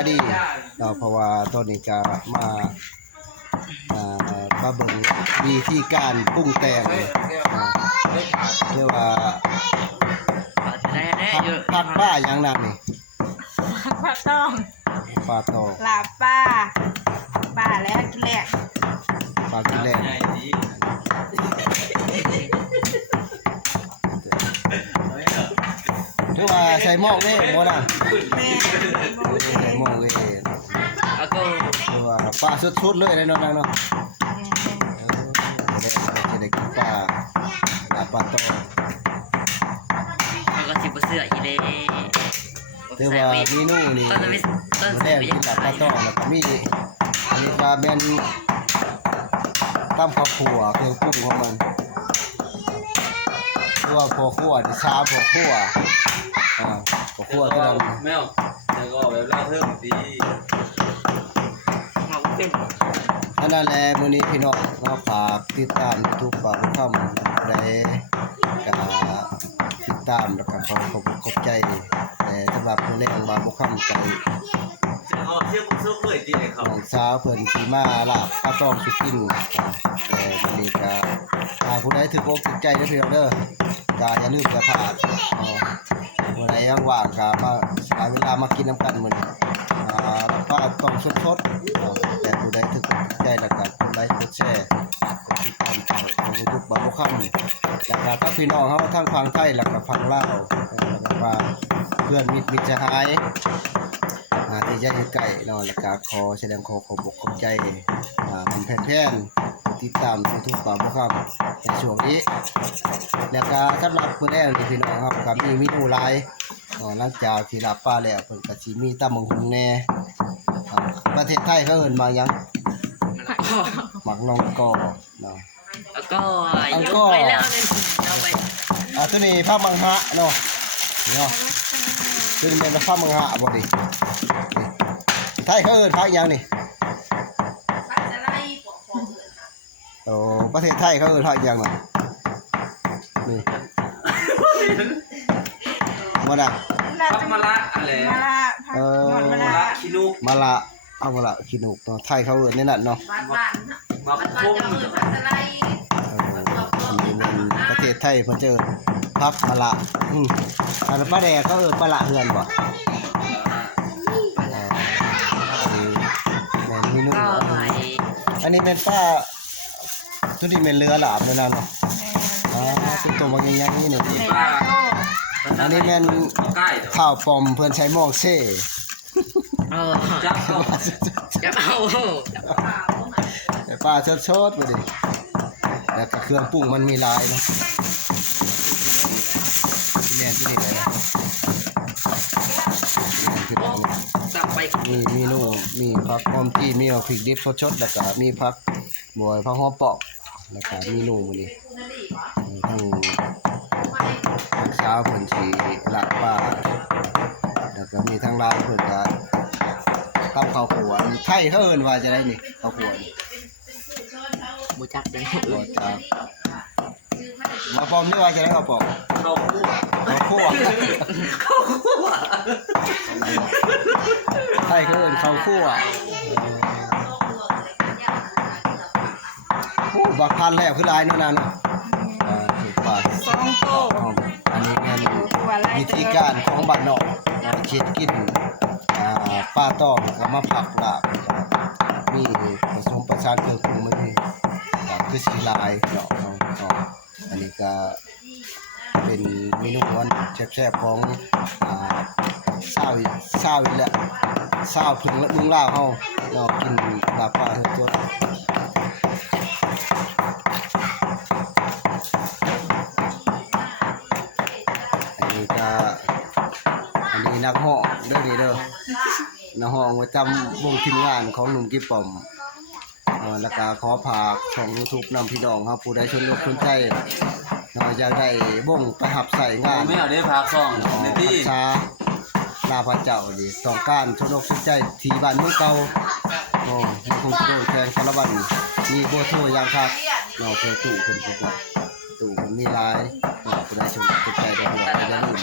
ายดีเพราะว่าตอนนี้จะมาเบิ่งวิธีการปรุงแต่งเรียกว่าผักป้าอย่างนั้นนี่ ปลาต้อง ปลาตอง ลาบป้าแล้วกินแหลก ปลากินแรงคือว่าใส่หม้อเว้ยบ่น่ะ แม่ ใส่หม้อเว้ย แล้วก็ คือว่าปลาสุดๆเลยเนาะนางเนาะจะได้กินปลาปลาตอง มันก็สิบเสื้ออีเล่ แต่ว่าเมนูนี่ ต้นวิต้น แร เสือก กินปลาตองแล้วก็มีอันนี้ปลาแม่นตำข้าวคั่วเครื่องปรุงของมันตัวพอคั่วที่ชาพอคั่วพอคั่วที่เรา แมวแล้วก็แบบเล่าเพิ่มดี หมอกขึ้น อันนั้นแหละมื้อนี้พี่น้องมาฝากติดตามทุกปากคำได้ก็ติดตามแล้วก็ขอบใจแต่สำหรับมื้อแรกว่าบ่คำใจ อ๋อเที่ยวมุกซุกเลยดีเลยครับ น้องสาวเพิ่นสิมาลาบปลาตองสุกินแต่มื้อนี้ก็ผู้ใดถืออกถือใจเด้อพี่น้องเด้อก็อย่าลืมจะพลาดมื้อใดว่างๆก็มาหาเวลามากินน้ำกันมื้อนี้ปลาตองสดๆแต่ผู้ใดถืออกถือใจแล้วก็กดไลค์กดแชร์กดติดตามช่องของ YouTube บ่บ่คำแล้วก็พี่น้องเฮาทั้งฝั่งไทยแล้วก็ฝั่งลาวแล้วก็เพื่อนมิตรสหายที่จะอยู่ใกล้เนาะแล้วก็ขอแสดงขอบอกขอบใจมันแฟนๆติดตามทุกๆปากครับในช่วงนี้แล้วก็สำหรับมื้อแรกนี่พี่น้องครับก็มีเมนูหลายหลังจากที่ลาบปลาแล้วเพิ่นก็สิมีตำบักหุ่งแหน่ประเทศไทยเขาเอิ้นมาหยังหมักนองกอเนาะ แล้วก็ยกไปแล้วเนี่ยเอาไป ตัวนี้ผักมังหะเนาะซึ่งเป็นผักมังหะบ่ดิไทยเขาเอิ้นผักหยังนี่ประเทศไทยเขาเอิ้นผักหยังน่ะนี่บ่น่ะ พักมะละอะไร มะละหมดมะ มะ ละ ละขี้ลูก มะละเอามะละขี้นกเนาะไทยเขาเอิ้นในนั้นเนาะ มาพุ่ม อันนี้มันประเทศไทยเพิ่นเจอผักมะละอันปลาแดกเขาเอิ้นปลาละเฮือนบ่แม่นเมนู ก็ไหล อันนี้เป็นปลาตัวนี้เป็นเรือหลามเลยนะเนาะเป็นตัวมันยังๆนี่นี่ ป้า อันนี้แม่น ใกล้ ข้าวปอมเพิ่นใช้หม้อเซ่ จับเข้า จะเอา แต่ปลาชดๆบ่ดิแล้วก็เครื่องปรุงมันมีหลายเนาะที่แม่นที่นี่เลยนะ จับไป มีเมนูมีผักหอมจี้มีพริกดิบสดๆแล้วก็มีผักบัวผักหอมปอกแล้วก็เมนูมื้อนี้ทั้งเช้าเพิ่นสิลาบปลาแล้วก็มีทั้งลาวเพิ่นก็ตำข้าวคั่วไทยเขาเอิ้นว่าจะได้นี่ข้าวคั่วนี่ บูจักเลย บ่จ้ามาปอมนี่ว่าจะได้ข้าวปอก เราคู่ ข้าวคั่ว เข้าคู่อ่ะ ไทยเขาเอิ้นข้าวคั่วโอ้บักพันแล้วคือหลายเนาะนั่นถูกปาก 2โต อันนี้เป็น ตัวไล่ วิธีการของบ้านนอกคิดกินปลาตองก็มาผักลาบมีผสมประสานเครื่องปรุงมันนี่คือสีลายเนาะอันนี้ก็เป็นเมนูวันแซ่บๆของชาวอีกแล้วชาวพึ่งและมึงลาวเฮาเนาะกินลาบปลาเฮ็ดตัวอันนี้นักฮ้องเด้อนี่เด้อนักฮ้องประจำวงทีมงานของหนุ่มกิ๊บปอมแล้วก็ขอฝากช่อง YouTube นำพี่น้องครับผู้ใดสนใจอยากได้วงไปหับใส่งาน ไม่เอาได้พักซ่องในที่ ชาลาพระเจ้าดิต้องการสนใจที่บ้านเมืองเก่ามีคงโตแทนคารวันมีบัวโทอย่างคักเนาะเพื่อตู่เพิ่นบอกว่าตู่มันมีหลายผู้ใดสนใจได้หัวอย่าลืม